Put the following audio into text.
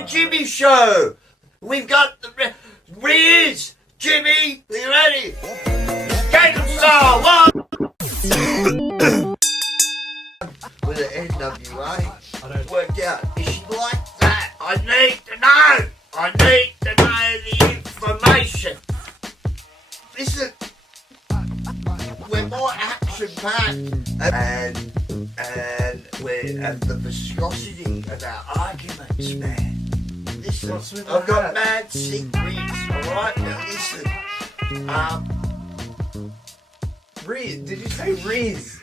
Sheary Jimmy show. We've got the Riz, Jimmy, are you ready? Jacob Star, one. With an NWA. I don't Worked out. Is she like that? I need to know. I need to know the information. Listen, we're more action-packed and the viscosity of our arguments, man. Listen, What's with I've got that? mad secrets, alright? Now listen, Riz, did you say Riz?